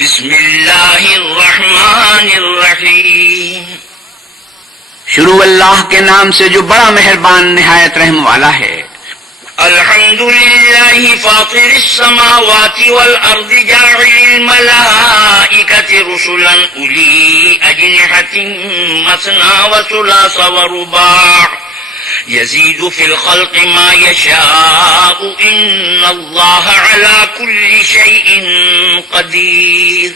بسم اللہ الرحمن الرحیم. شروع اللہ کے نام سے جو بڑا مہربان نہایت رحم والا ہے. الحمد للہ فاطر السماوات والارض جاعل الملائکة رسلا اولی اجنحة مثنى وثلاث ورباع يزيد في الخلق ما يشاء إن الله على كل شيء قدير.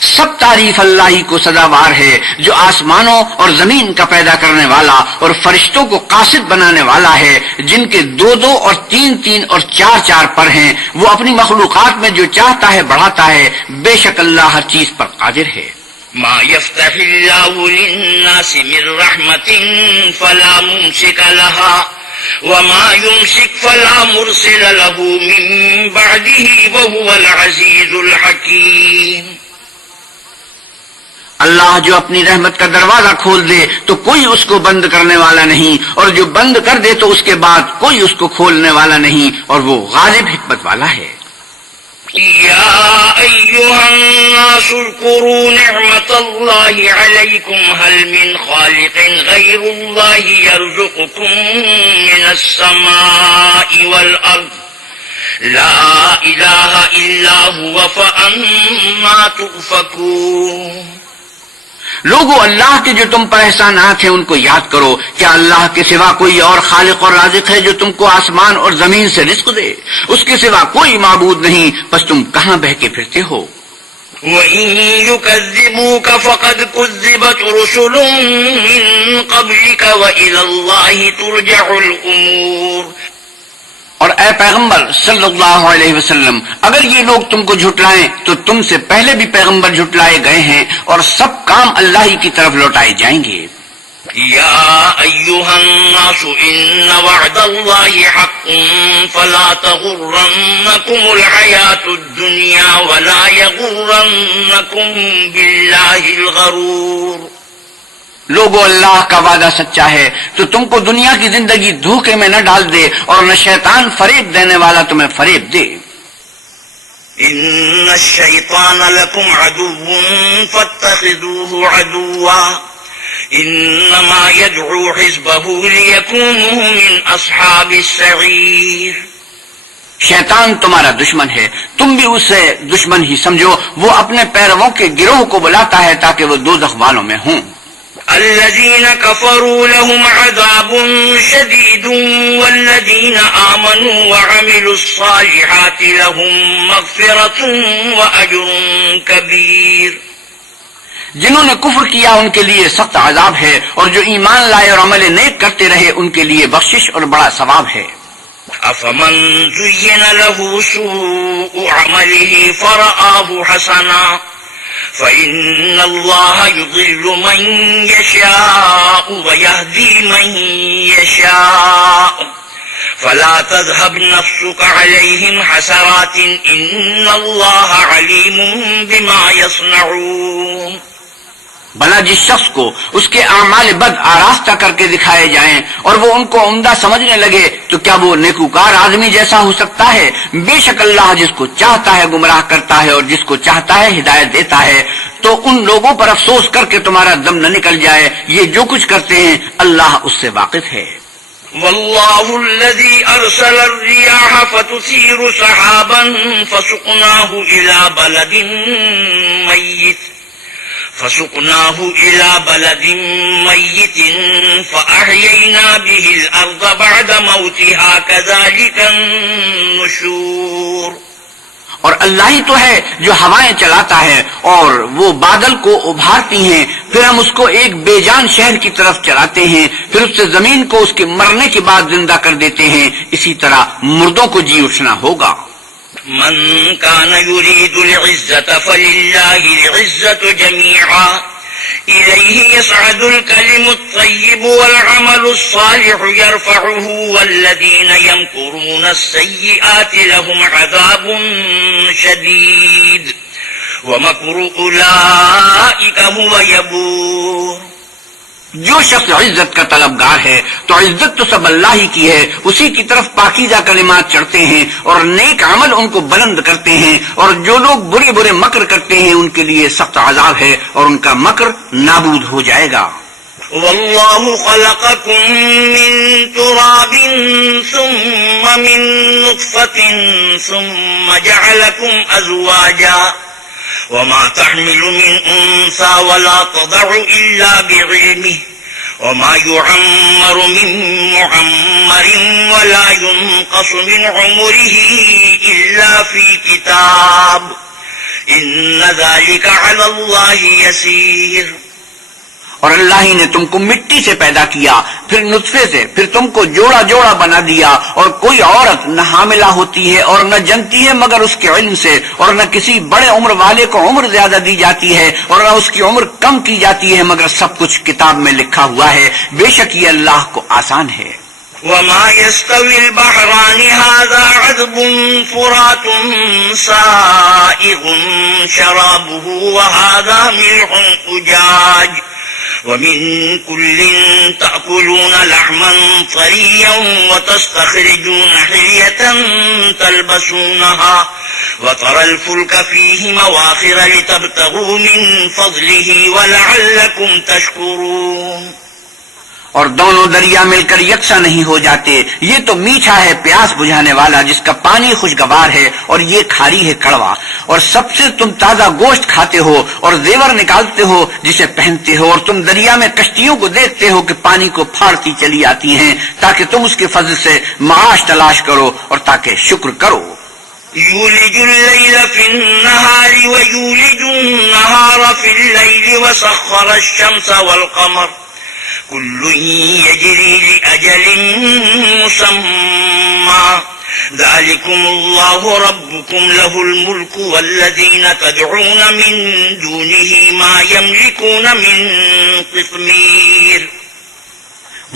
سب تعریف اللہ ہی کو سزاوار ہے جو آسمانوں اور زمین کا پیدا کرنے والا اور فرشتوں کو قاصد بنانے والا ہے، جن کے 2 اور 3 اور 4 پر ہیں. وہ اپنی مخلوقات میں جو چاہتا ہے بڑھاتا ہے. بے شک اللہ ہر چیز پر قادر ہے. ما يفتح الله للناس من رحمة فلا ممسك لها وما يمسك فلا مرسل له من بعده وهو العزيز الحكيم. اللہ جو اپنی رحمت کا دروازہ کھول دے تو کوئی اس کو بند کرنے والا نہیں، اور جو بند کر دے تو اس کے بعد کوئی اس کو کھولنے والا نہیں، اور وہ غالب حکمت والا ہے. يا أيها الناس اذكروا نعمة الله عليكم هل من خالق غير الله يرزقكم من السماء والأرض لا إله إلا هو فأنا تؤفكون. لوگو اللہ کے جو تم پر احسانات ہیں ان کو یاد کرو. کیا اللہ کے سوا کوئی اور خالق اور رازق ہے جو تم کو آسمان اور زمین سے رزق دے؟ اس کے سوا کوئی معبود نہیں، پس تم کہاں بہکے پھرتے ہو؟ وَإِن يُكَذِّبُوكَ فَقَدْ كُذِّبَتْ رُسُلٌ مِّن قَبْلِكَ وَإِلَى اللَّهِ تُرْجَعُ الْأُمُورُ. اور اے پیغمبر صلی اللہ علیہ وسلم، اگر یہ لوگ تم کو جھٹلائیں تو تم سے پہلے بھی پیغمبر جھٹلائے گئے ہیں، اور سب کام اللہ ہی کی طرف لوٹائے جائیں گے. یا ایھا الناس ان وعد اللہ حق فلا تغرنکم الحیاۃ الدنیا ولا یغرنکم باللہ الغرور. لوگو اللہ کا وعدہ سچا ہے تو تم کو دنیا کی زندگی دھوکے میں نہ ڈال دے، اور نہ شیطان فریب دینے والا تمہیں فریب دے. ان الشیطان لکم عدو فاتخذوه عدوا انما يدعو حزبه ليكونوا من اصحاب السعیر. شیطان تمہارا دشمن ہے، تم بھی اسے دشمن ہی سمجھو. وہ اپنے پیرووں کے گروہ کو بلاتا ہے تاکہ وہ دوزخ والوں میں ہوں. الذين كفروا لهم عذاب شديد والذين آمنوا وعملوا الصالحات لهم مغفرة وأجر كبير. جنہوں نے کفر کیا ان کے لیے سخت عذاب ہے، اور جو ایمان لائے اور عمل نیک کرتے رہے ان کے لیے بخشش اور بڑا ثواب ہے. أفمن زين له سوء عمله فرآه حسنا فإن الله يضل من يشاء ويهدي من يشاء فلا تذهب نفسك عليهم حسرات إن الله عليم بما يصنعون. بھلا جس شخص کو اس کے اعمال بد آراستہ کر کے دکھائے جائیں اور وہ ان کو عمدہ سمجھنے لگے تو کیا وہ نیکوکار آدمی جیسا ہو سکتا ہے؟ بے شک اللہ جس کو چاہتا ہے گمراہ کرتا ہے اور جس کو چاہتا ہے ہدایت دیتا ہے. تو ان لوگوں پر افسوس کر کے تمہارا دم نہ نکل جائے، یہ جو کچھ کرتے ہیں اللہ اس سے واقف ہے. والله الذي أرسل الرياح فتثير سحابا فسقناه إلى بلد ميت فأحيينا به الأرض بعد موتها كذلك النشور. اور اللہ ہی تو ہے جو ہوائیں چلاتا ہے اور وہ بادل کو ابھارتی ہیں، پھر ہم اس کو ایک بے جان شہر کی طرف چلاتے ہیں، پھر اس سے زمین کو اس کے مرنے کے بعد زندہ کر دیتے ہیں. اسی طرح مردوں کو جی اٹھنا ہوگا. من كان يريد العزة فلله العزة جميعا إليه يصعد الكلم الطيب والعمل الصالح يرفعه والذين يمكرون السيئات لهم عذاب شديد ومكر أولئك هو يبور. جو شخص عزت کا طلبگار ہے تو عزت تو سب اللہ ہی کی ہے، اسی کی طرف پاکیزہ کلمات چڑھتے ہیں اور نیک عمل ان کو بلند کرتے ہیں، اور جو لوگ برے برے مکر کرتے ہیں ان کے لیے سخت عذاب ہے اور ان کا مکر نابود ہو جائے گا۔ والله خلقكم من تراب ثم من نطفة ثم جعلكم أزواجا وما تحمل من أنثى ولا تضع إلا بعلمه وما يعمر من معمر ولا ينقص من عمره إلا في كتاب إن ذلك على الله يسير۔ اور اللہ ہی نے تم کو مٹی سے پیدا کیا، پھر نطفے سے، پھر تم کو جوڑا جوڑا بنا دیا، اور کوئی عورت نہ حاملہ ہوتی ہے اور نہ جنتی ہے مگر اس کے علم سے، اور نہ کسی بڑے عمر والے کو عمر زیادہ دی جاتی ہے اور نہ اس کی عمر کم کی جاتی ہے، مگر سب کچھ کتاب میں لکھا ہوا ہے، بے شک یہ اللہ کو آسان ہے۔ وما يستوي البحران هذا عذب فرات سائغ شرابه وهذا ملح أجاج ومن كل تأكلون لحما طريا وتستخرجون حلية تلبسونها وترى الفلك فيه مواخر لتبتغوا من فضله ولعلكم تشكرون۔ اور دونوں دریا مل کر یکساں نہیں ہو جاتے، یہ تو میٹھا ہے پیاس بجھانے والا جس کا پانی خوشگوار ہے اور یہ کھاری ہے کڑوا، اور سب سے تم تازہ گوشت کھاتے ہو اور زیور نکالتے ہو جسے پہنتے ہو، اور تم دریا میں کشتیوں کو دیکھتے ہو کہ پانی کو پھاڑتی چلی آتی ہیں تاکہ تم اس کے فضل سے معاش تلاش کرو اور تاکہ شکر کرو۔ يولج الليل في النهار ويولج النهار في الليل وسخر الشمس والقمر كل يجري لأجل مسمى ذلكم الله ربكم له الملك والذين تدعون من دونه ما يملكون من قطمير۔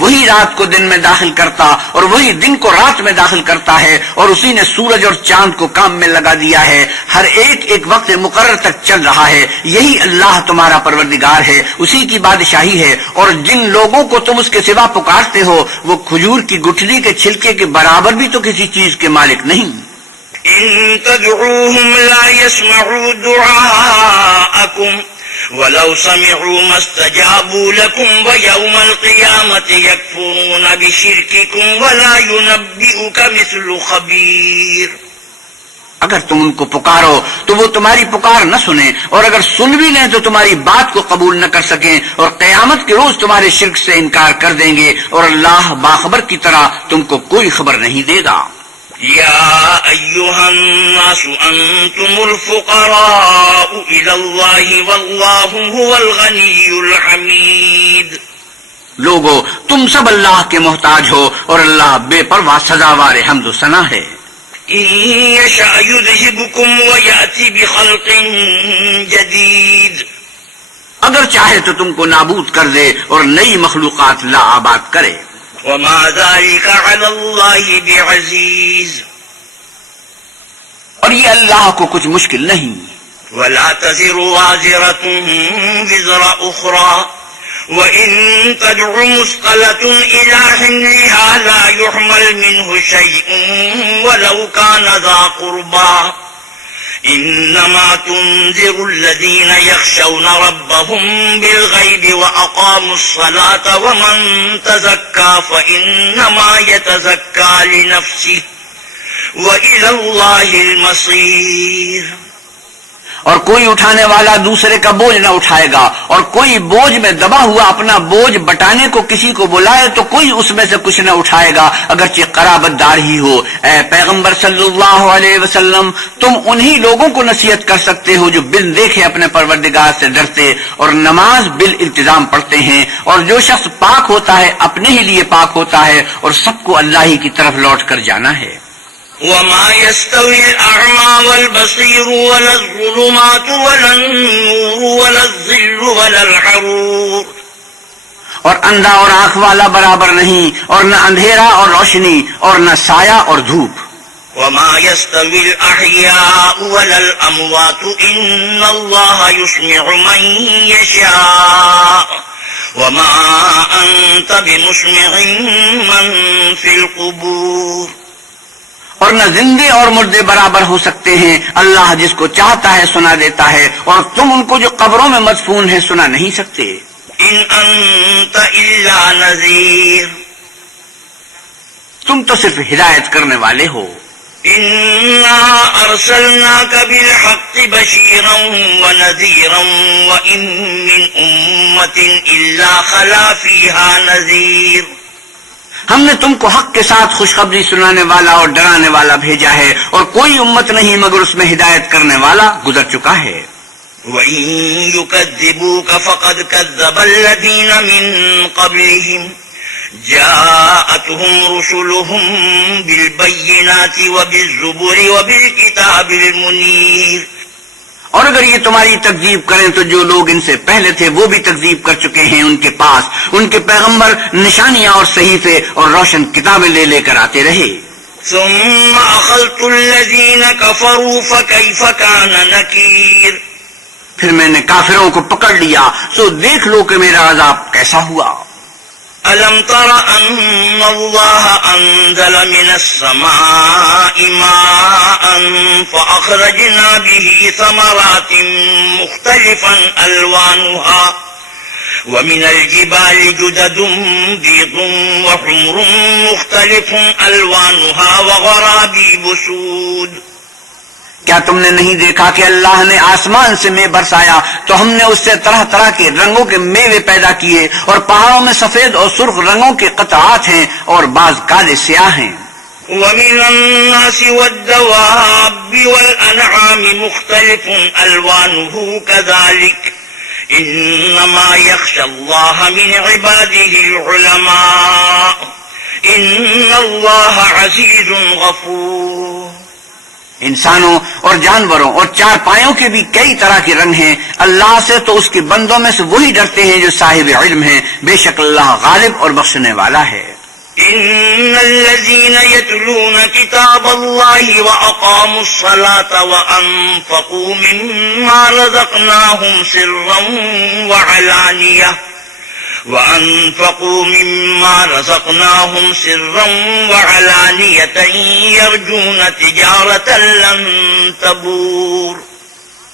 وہی رات کو دن میں داخل کرتا اور وہی دن کو رات میں داخل کرتا ہے، اور اسی نے سورج اور چاند کو کام میں لگا دیا ہے، ہر ایک ایک وقت مقرر تک چل رہا ہے، یہی اللہ تمہارا پروردگار ہے، اسی کی بادشاہی ہے۔ اور جن لوگوں کو تم اس کے سوا پکارتے ہو وہ کھجور کی گٹھلی کے چھلکے کے برابر بھی تو کسی چیز کے مالک نہیں۔ إن تدعوهم لا يسمعوا دعاءكم ولو سمعوا ما استجابوا لكم ويوم القيامة يكفرون بشرككم ولا ينبئك مثل خبير۔ اگر تم ان کو پکارو تو وہ تمہاری پکار نہ سنیں، اور اگر سن بھی لیں تو تمہاری بات کو قبول نہ کر سکیں، اور قیامت کے روز تمہارے شرک سے انکار کر دیں گے، اور اللہ باخبر کی طرح تم کو کوئی خبر نہیں دے گا۔ يا أيها الناس أنتم الفقراء إلى الله والله هو الغني الحميد۔ لوگو تم سب اللہ کے محتاج ہو اور اللہ بے پرواہ سزاوار حمد و ثنا ہے۔ إن يشاء يذهبكم ويأتي بخلق جديد۔ اگر چاہے تو تم کو نابود کر دے اور نئی مخلوقات لا آباد کرے۔ وما ذلك على الله بعزيز۔ اور یہ اللہ کو کچھ مشکل نہیں۔ ولا تزر وازرة وزر أخرى وإن تدع مثقلة إلى حملها لا يحمل منه شيء ولو كان ذا قربى إنما تنذر الذين يخشون ربهم بالغيب وأقاموا الصلاة ومن تزكى فإنما يتزكى لنفسه وإلى الله المصير۔ اور کوئی اٹھانے والا دوسرے کا بوجھ نہ اٹھائے گا، اور کوئی بوجھ میں دبا ہوا اپنا بوجھ بٹانے کو کسی کو بلائے تو کوئی اس میں سے کچھ نہ اٹھائے گا اگرچہ قرابت دار ہی ہو۔ اے پیغمبر صلی اللہ علیہ وسلم، تم انہی لوگوں کو نصیحت کر سکتے ہو جو بن دیکھے اپنے پروردگار سے ڈرتے اور نماز بالالتزام پڑھتے ہیں، اور جو شخص پاک ہوتا ہے اپنے ہی لیے پاک ہوتا ہے، اور سب کو اللہ ہی کی طرف لوٹ کر جانا ہے۔ وما يستوي الأعمى والبصير ولا الظلمات ولا النور ولا الظل ولا الحرور۔ اور اندھا اور آنکھ والا برابر نہیں، اور نہ اندھیرا اور روشنی، اور نہ سایہ اور دھوپ۔ وما يستوي الأحياء ولا الأموات إن الله يسمع من يشاء وما أنت بمسمع من في القبور. اور نہ زندے اور مردے برابر ہو سکتے ہیں، اللہ جس کو چاہتا ہے سنا دیتا ہے، اور تم ان کو جو قبروں میں مدفون ہیں سنا نہیں سکتے. إن أنت إلا نذير. تم تو صرف ہدایت کرنے والے ہو. إنا أرسلناك بالحق بشيرا ونذيرا وإن من أمة إلا خلا فيها نذير. ہم نے تم کو حق کے ساتھ خوشخبری سنانے والا اور ڈرانے والا بھیجا ہے، اور کوئی امت نہیں مگر اس میں ہدایت کرنے والا گزر چکا ہے. وَإِن يُكَذِّبُوكَ فَقَدْ كَذَّبَ الَّذِينَ مِن قَبْلِهِمْ جاءتهم رسلهم بالبينات وبالزبر وبالكتاب المنير. اور اگر یہ تمہاری تکذیب کریں تو جو لوگ ان سے پہلے تھے وہ بھی تکذیب کر چکے ہیں. ان کے پاس ان کے پیغمبر نشانیاں اور صحیفے اور روشن کتابیں لے لے کر آتے رہے. ثم أخذت الذين كفروا فكيف كان نكير. پھر میں نے کافروں کو پکڑ لیا، سو دیکھ لو کہ میرا عذاب کیسا ہوا. ألم تر أن الله أنزل من السماء ماء فأخرجنا به ثمرات مختلفا ألوانها ومن الجبال جدد بيض وحمر مختلف ألوانها وغرابيب سود. کیا تم نے نہیں دیکھا کہ اللہ نے آسمان سے مے برسایا تو ہم نے اس سے طرح طرح کے رنگوں کے میوے پیدا کیے، اور پہاڑوں میں سفید اور سرخ رنگوں کے قطعات ہیں اور بعض کالے سیاہ ہیں. ومن الناس والدواب والأنعام مختلف ألوانه كذلك إنما يخشى الله من عباده العلماء إن الله عزيز غفور. انسانوں اور جانوروں اور چار پایوں کے بھی کئی طرح کے رنگ ہیں. اللہ سے تو اس کے بندوں میں سے وہی ڈرتے ہیں جو صاحب علم ہیں. بے شک اللہ غالب اور بخشنے والا ہے. ان الذين يتلون كتاب الله واقاموا الصلاه وانفقوا مما رزقناهم سرا وعلانية يرجون تجارة لن تبور.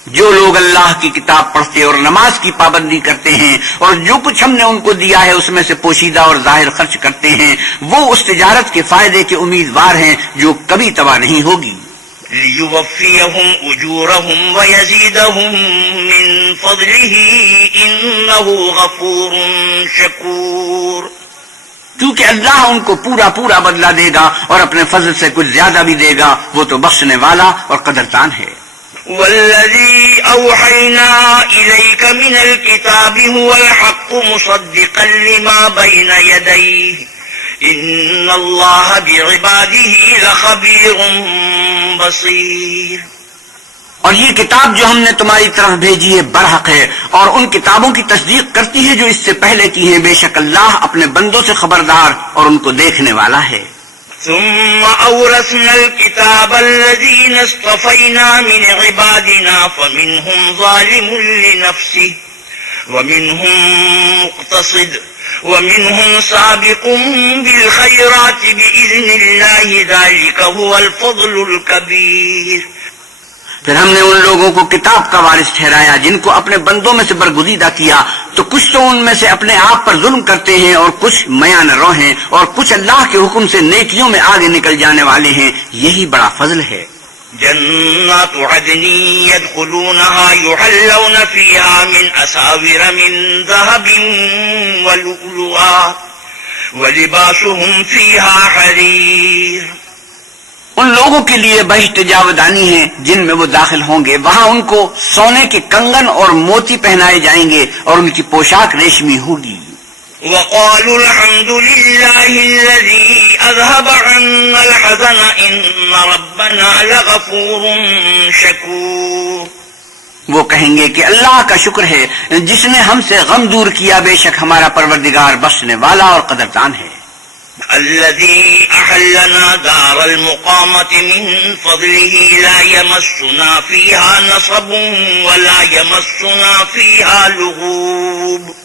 جو لوگ اللہ کی کتاب پڑھتے اور نماز کی پابندی کرتے ہیں اور جو کچھ ہم نے ان کو دیا ہے اس میں سے پوشیدہ اور ظاہر خرچ کرتے ہیں، وہ اس تجارت کے فائدے کے امیدوار ہیں جو کبھی تباہ نہیں ہوگی. ليوفيهم أجورهم ويزيدهم من فضله إنه غفور شكور. کیونکہ اللہ ان کو پورا پورا بدلہ دے گا اور اپنے فضل سے کچھ زیادہ بھی دے گا. وہ تو بخشنے والا اور قدردان ہے. والذي أوحينا إليك من الكتاب هو الحق مصدقا لما بين يديه إن الله بعباده لخبير بصير. اور یہ کتاب جو ہم نے تمہاری طرف بھیجی ہے برحق ہے اور ان کتابوں کی تصدیق کرتی ہے جو اس سے پہلے کی ہیں. بے شک اللہ اپنے بندوں سے خبردار اور ان کو دیکھنے والا ہے. ثم أورثنا الكتاب الذين اصطفينا من عبادنا فمنهم ظالم لنفسه ومنهم مقتصد ومنهم سابق بالخيرات بإذن الله ذلك هو الفضل الكبير. پھر ہم نے ان لوگوں کو کتاب کا وارث ٹھہرایا جن کو اپنے بندوں میں سے برگزیدہ کیا، تو کچھ تو ان میں سے اپنے آپ پر ظلم کرتے ہیں اور کچھ میاں نہ رو ہیں، اور کچھ اللہ کے حکم سے نیکیوں میں آگے نکل جانے والے ہیں. یہی بڑا فضل ہے. جنات عدن يدخلونها يحلون فيها من أساور من ذهب ولؤلؤا ولباسهم فيها حرير. ان لوگوں کے لیے بہشت جاودانی ہیں جن میں وہ داخل ہوں گے، وہاں ان کو سونے کے کنگن اور موتی پہنائے جائیں گے اور ان کی پوشاک ریشمی ہوگی. وقالوا الحمد لله الذي أذهب عنا الحزن إن ربنا لغفور شكور. وہ کہیں گے کہ اللہ کا شکر ہے جس نے ہم سے غم دور کیا، بے شک ہمارا پروردگار بخشنے والا اور قدردان ہے. الذي أحلنا دار المقامة من فضله لا يمسنا فيها نصب ولا يمسنا فيها لغوب.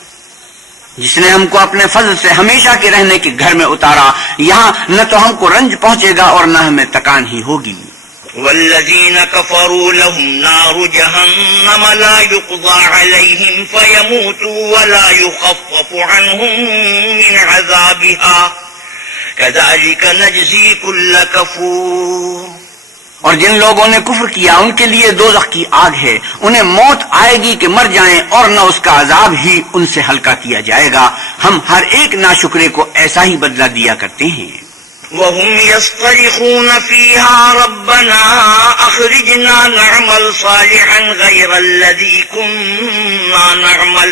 جس نے ہم کو اپنے فضل سے ہمیشہ کے رہنے کے گھر میں اتارا، یہاں نہ تو ہم کو رنج پہنچے گا اور نہ ہمیں تکان ہی ہوگی۔ والذین كفروا لهم نار جہنم لا يقضى عليهم فيموتوا ولا يخفف عنهم من عذابها كذلك نجزي كل كفور۔ اور جن لوگوں نے کفر کیا ان کے لیے دوزخ کی آگ ہے، انہیں موت آئے گی کہ مر جائیں اور نہ اس کا عذاب ہی ان سے ہلکا کیا جائے گا۔ ہم ہر ایک ناشکرے کو ایسا ہی بدلہ دیا کرتے ہیں۔ وهم يصطرخون فيها ربنا أخرجنا نعمل صالحا غير الذي كنا نعمل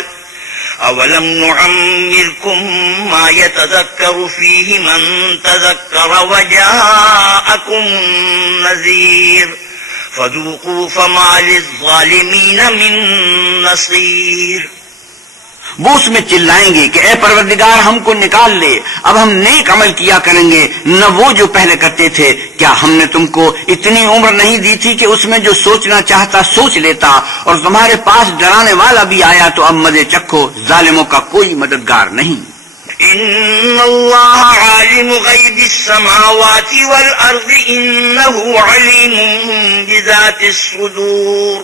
أولم نعمركم ما يتذكر فيه من تذكر وجاءكم النذير فذوقوا فما للظالمين من نصير۔ وہ اس میں چلائیں گے کہ اے پروردگار ہم کو نکال لے، اب ہم نیک عمل کیا کریں گے نہ وہ جو پہلے کرتے تھے۔ کیا ہم نے تم کو اتنی عمر نہیں دی تھی کہ اس میں جو سوچنا چاہتا سوچ لیتا، اور تمہارے پاس ڈرانے والا بھی آیا تو اب مزے چکھو، ظالموں کا کوئی مددگار نہیں۔ ان اللہ عالم غیب السماوات والارض انہ علیم بذات الصدور۔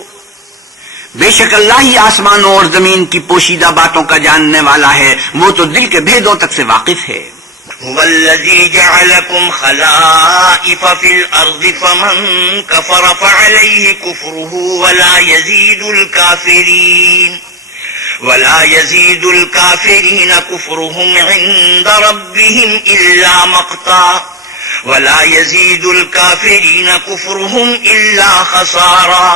بے شک اللہ ہی آسمانوں اور زمین کی پوشیدہ باتوں کا جاننے والا ہے، وہ تو دل کے بھیدوں تک سے واقف ہے۔ هو الذي جعلكم خلائف في الأرض فمن كفر فعليه كفره ولا يزيد الكافرين كفرهم عند ربهم إلا مقتا ولا يزيد الكافرين كفرهم إلا خسارا۔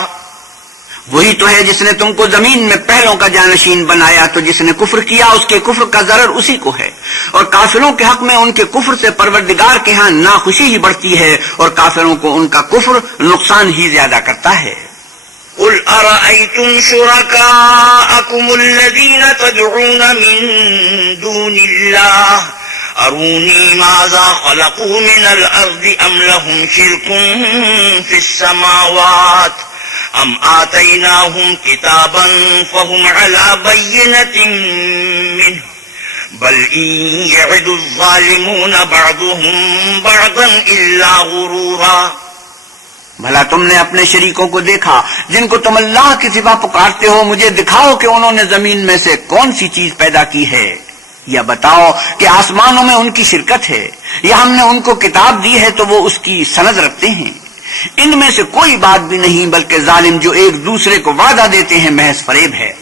وہی تو ہے جس نے تم کو زمین میں پہلوں کا جانشین بنایا، تو جس نے کفر کیا اس کے کفر کا ضرر اسی کو ہے، اور کافروں کے حق میں ان کے کفر سے پروردگار کے ہاں ناخوشی ہی بڑھتی ہے، اور کافروں کو ان کا کفر نقصان ہی زیادہ کرتا ہے۔ قل أرأيتم شركاءكم الذين تدعون من دون الله أروني ماذا خلقوا من الأرض أم لهم شرك في السماوات أم آتيناهم كتابا فهم على بينة منه بل إن يعد الظالمون بعضهم بعضا إلا غرورا۔ بھلا تم نے اپنے شریکوں کو دیکھا جن کو تم اللہ کے سوا پکارتے ہو، مجھے دکھاؤ کہ انہوں نے زمین میں سے کون سی چیز پیدا کی ہے، یا بتاؤ کہ آسمانوں میں ان کی شرکت ہے، یا ہم نے ان کو کتاب دی ہے تو وہ اس کی سند رکھتے ہیں۔ ان میں سے کوئی بات بھی نہیں، بلکہ ظالم جو ایک دوسرے کو وعدہ دیتے ہیں محض فریب ہے۔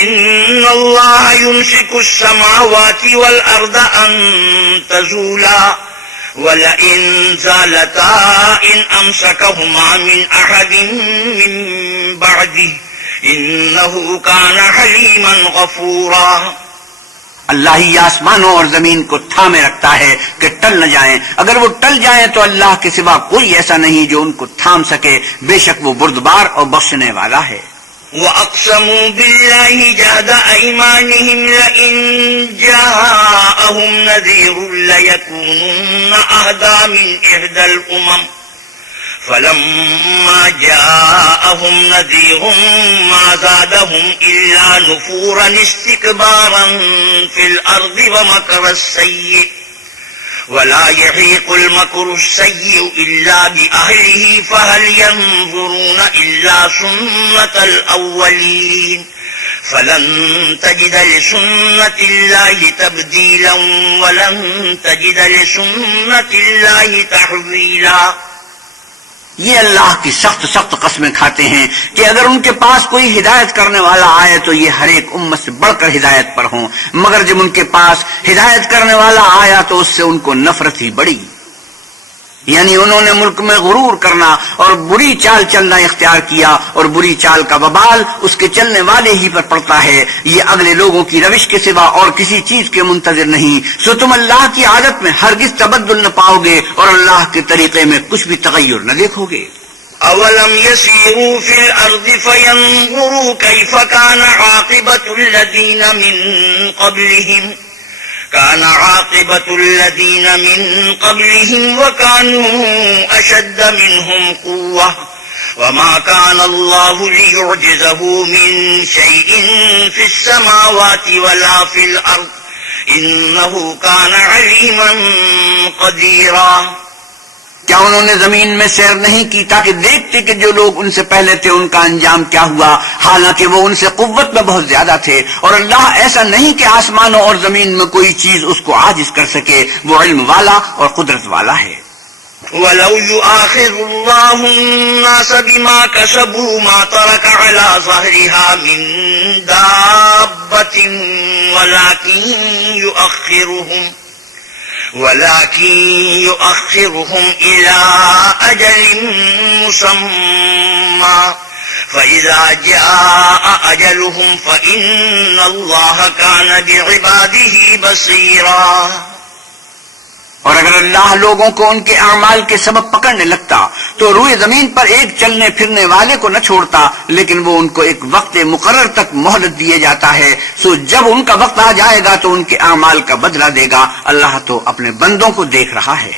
ان اللہ یمسک السماوات والارض ان تزولا وَلَئِن زَالَتَا إِنْ أَمْسَكَهُمَا مِنْ أَحَدٍ مِّن بَعْدِهِ إِنَّهُ كَانَ حَلِيمًا غَفُورًا۔ اللہ ہی آسمانوں اور زمین کو تھامے رکھتا ہے کہ ٹل نہ جائیں، اگر وہ ٹل جائیں تو اللہ کے سوا کوئی ایسا نہیں جو ان کو تھام سکے، بے شک وہ بردبار اور بخشنے والا ہے۔ وَأَقْسَمُوا بِاللَّهِ جَهْدَ أَيْمَانِهِمْ لَئِن جَاءَهُمْ نَذِيرٌ لَيَكُونُنَّ أَهْدَىٰ مِنْ إِحْدَى الْأُمَمِ فَلَمَّا جَاءَهُمْ نَذِيرٌ مَّا زَادَهُمْ إِلَّا نُفُورًا اسْتِكْبَارًا فِي الْأَرْضِ وَمَكْرَ السَّيِّئِ ولا يحيق المكر السيء إلا بأهله فهل ينظرون إلا سنة الأولين فلن تجد لسنة الله تبديلا ولن تجد لسنة الله تحويلا۔ یہ اللہ کی سخت سخت قسمیں کھاتے ہیں کہ اگر ان کے پاس کوئی ہدایت کرنے والا آئے تو یہ ہر ایک امت سے بڑھ کر ہدایت پر ہوں، مگر جب ان کے پاس ہدایت کرنے والا آیا تو اس سے ان کو نفرت ہی بڑھی۔ یعنی انہوں نے ملک میں غرور کرنا اور بری چال چلنا اختیار کیا، اور بری چال کا وبال اس کے چلنے والے ہی پر پڑتا ہے۔ یہ اگلے لوگوں کی روش کے سوا اور کسی چیز کے منتظر نہیں، سو تم اللہ کی عادت میں ہرگز تبدل نہ پاؤ گے اور اللہ کے طریقے میں کچھ بھی تغیر نہ دیکھو گے۔ اولم يسيروا في الارض فينظروا كيف كان عاقبة الذين من قبلهم كان عاقبة الذين من قبلهم وكانوا أشد منهم قوة وما كان الله ليعجزه من شيء في السماوات ولا في الأرض إنه كان عليما قديرا. کیا انہوں نے زمین میں سیر نہیں کی تاکہ دیکھتے کہ جو لوگ ان سے پہلے تھے ان کا انجام کیا ہوا، حالانکہ وہ ان سے قوت میں بہت زیادہ تھے، اور اللہ ایسا نہیں کہ آسمانوں اور زمین میں کوئی چیز اس کو عاجز کر سکے، وہ علم والا اور قدرت والا ہے. ولو يؤاخذ الله الناس بما كسبوا ما ترك على ظهرها من دابة ولكن يؤخرهم إلى أجل مسمى فإذا جاء أجلهم فإن الله كان بعباده بصيرا. اور اگر اللہ لوگوں کو ان کے اعمال کے سبب پکڑنے لگتا تو روئے زمین پر ایک چلنے پھرنے والے کو نہ چھوڑتا، لیکن وہ ان کو ایک وقت مقرر تک مہلت دیے جاتا ہے، سو جب ان کا وقت آ جائے گا تو ان کے اعمال کا بدلہ دے گا. اللہ تو اپنے بندوں کو دیکھ رہا ہے.